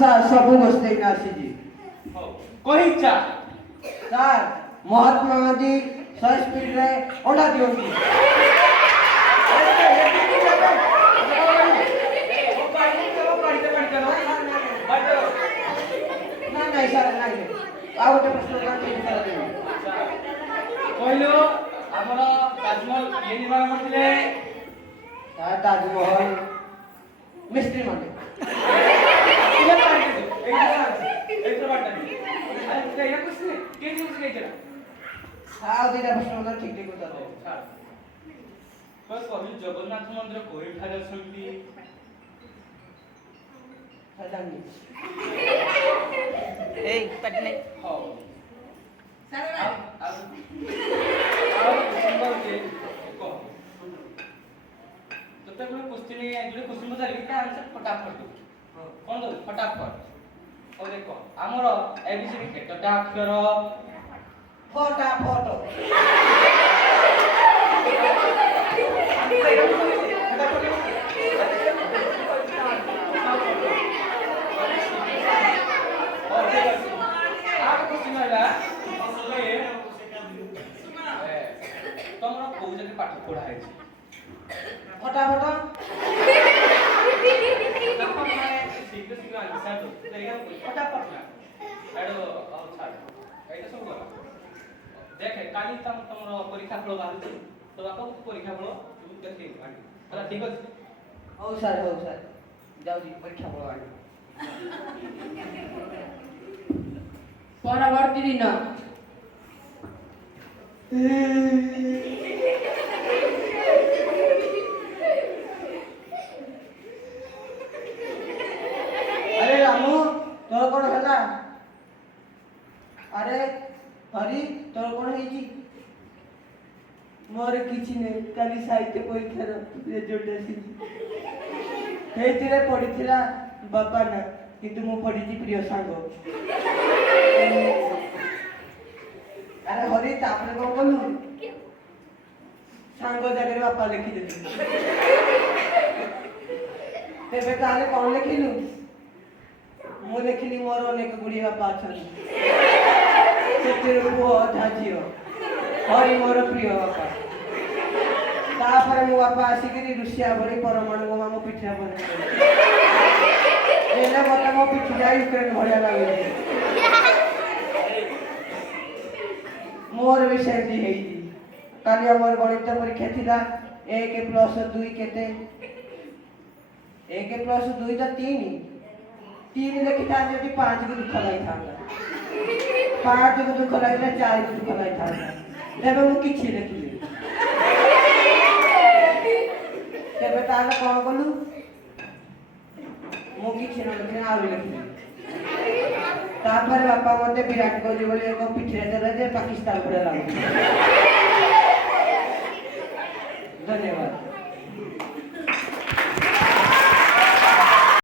ସାର୍ ସବୁ ବସ୍ତେଇକି ଆସିଛି। ହଉ କହିଚା ସାର୍ ମହାତ୍ମା ଗାନ୍ଧୀ 100 ସ୍ପିଡରେ ଅଣ୍ଡା ଦିଅନ୍ତି। ନାଇଁ ସାର୍ ନାଇଁ ଆଉ ଗୋଟେ ପ୍ରଶ୍ନ କହିଲୁ ଆମର ତାଜମହଲ କିଏ ନିର୍ମାଣ କରିଥିଲେ? ସାର୍ ତାଜମହଲ ମିସ୍ତ୍ରୀ ମାନେ। ଆଉ ଦିଟା ପ୍ରଶ୍ନ ଠିକ ଠିକ ଉତ୍ତର ଦେବେ। କହିଲୁ ଜଗନ୍ନାଥ ମନ୍ଦିର କୋଉଠାରେ ଅଛନ୍ତି? Hey, patin nahi. ହଉ Sir, ଆଉ ତତେ ଗୋଟେ କ୍ୱେଶ୍ଚିନ୍ ଗୋଟେ କ୍ୱେଶ୍ଚିନ୍ ପଚାରିବି ତା ଆନ୍ସର ଫଟାଫଟ ଦବୁ। କଣ ଦବୁ ଫଟାଫଟ? ହଉ ଦେଖ ଆମର ABCD କେତେଟା ଅକ୍ଷର? ଫଟାଫଟ। ତମର କୋଉ ଜାତି ପାଠ ପଢା ହେଇଛି? ଫଟାଫଟ। ଶୀଘ୍ର ଶୀଘ୍ର ଆନ୍ସର ଦଉ ଫଟାଫଟ ନା ଏଇଟା ହଉ ଛାଡ଼ ଏଇଟା ସବୁ ଗଲା। ଦେଖେ କାଲି ତମର ପରୀକ୍ଷା ଫଳ ବାହାରୁଛି ତ ବାପା ପରୀକ୍ଷା ଫଳ ଦେଖେଇବୁ ହେଲା ଠିକ ଅଛି? ହଉ ସାର୍ ଯାଉଛି ପରୀକ୍ଷା ଫଳ ଆଣି। ପରବର୍ତ୍ତୀ ଦିନ ଆରେ ରାମୁ ତୋର କଣ ହେଲା? ଆରେ ହରି ତୋର କଣ ହେଇଛି? ମୋର କିଛି ନାହିଁ, କାଲି ସାହିତ୍ୟ ପରୀକ୍ଷାର ରେଜଲ୍ଟ ଆସିଛି। ସେଇଥିରେ ପଢିଥିଲା ବାପା ନା, କିନ୍ତୁ ମୁଁ ପଢିଛି ପ୍ରିୟ ସାଙ୍ଗ। ଆରେ ହରି ତାପରେ କଣ କଲୁ? ସାଙ୍ଗ ଜାଗାରେ ବାପା ଲେଖିଦେଲି। ତେବେ ତାହେଲେ କଣ ଲେଖିଲୁ? ମୁଁ ଲେଖିଲି ମୋର ଅନେକ ଗୁଡ଼ିଏ ବାପା ଅଛନ୍ତି, ସେଥିରୁ ପୁଅ ଅଧା ଝିଅ, ହରି ମୋର ପ୍ରିୟ ବାପା। ତାପରେ ମୋ ବାପା ଆସିକିରି ରୁଷିଆ ଭଳି ପରମାଣୁ ବୋମା ମୋ ପିଠିରେ ପକେଇଲେ। ହେଲେ ମତେ ମୋ ପିଠିଟା ୟୁକ୍ରେନ ଭଳିଆ ଲାଗୁଛି। ମୋର ବି ସେମିତି ହେଇଛି। କାଲି ଆମର ଗଣିତ ପରୀକ୍ଷା ଥିଲା। 1 + 2 କେତେ? 1 + 2 ତ 3 ଲେଖିଥାନ୍ତି ଯଦି 5 କୁ ଦୁଃଖ ଲାଗିଥାନ୍ତା, 5 କୁ ଦୁଃଖ ଲାଗିଲେ 4 କୁ ଦୁଃଖ ଲାଗିଥାନ୍ତା। ତେବେ ମୁଁ କିଛି ଲେଖିଲି। ତେବେ ତାହେଲେ କଣ କଲୁ? ମୁଁ କିଛି ନ ଲେଖିଲି ଆଉ ଲେଖିଲି। ତାପରେ ବାପା ମତେ ବିରାଟ କୋହଲି ବୋଲି ଏକ ପିଠିରେ ଦେଲେ ଯେ ପାକିସ୍ତାନ ଭଳିଆ ଲାଗୁଛି। ଧନ୍ୟବାଦ।